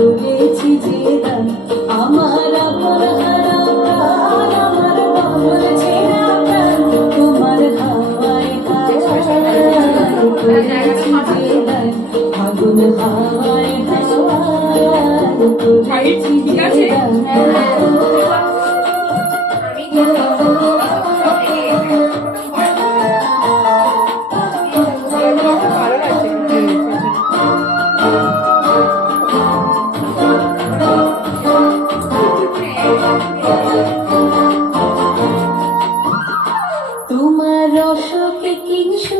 হাওয়ায় করেছি জীবন আমার আপন হারা প্রাণ, আমার বাবর ছেড়া প্রাণ। তোমার হাওয়ায় হাওয়ায় করেছি জীবন আগুন হাওয়ায় হাওয়ায় করেছি ঠিক তোমার রসকে কিংসুকে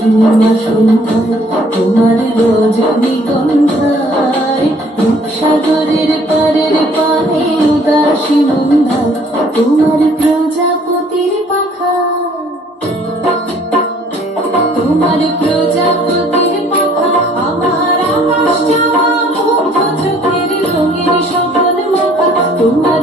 পূর্ণিমা সন্ধ্যায় তোমার রজনী গন্ধায় রূপসাগরের পারের পানে উদাসী মন্ধায় তোমার প্রজাপতির পাখা তোমার প্রজাপতির আমার আকাশ যাওয়া মুগ্ধ চোখের রঙের সকল মাখা তোমার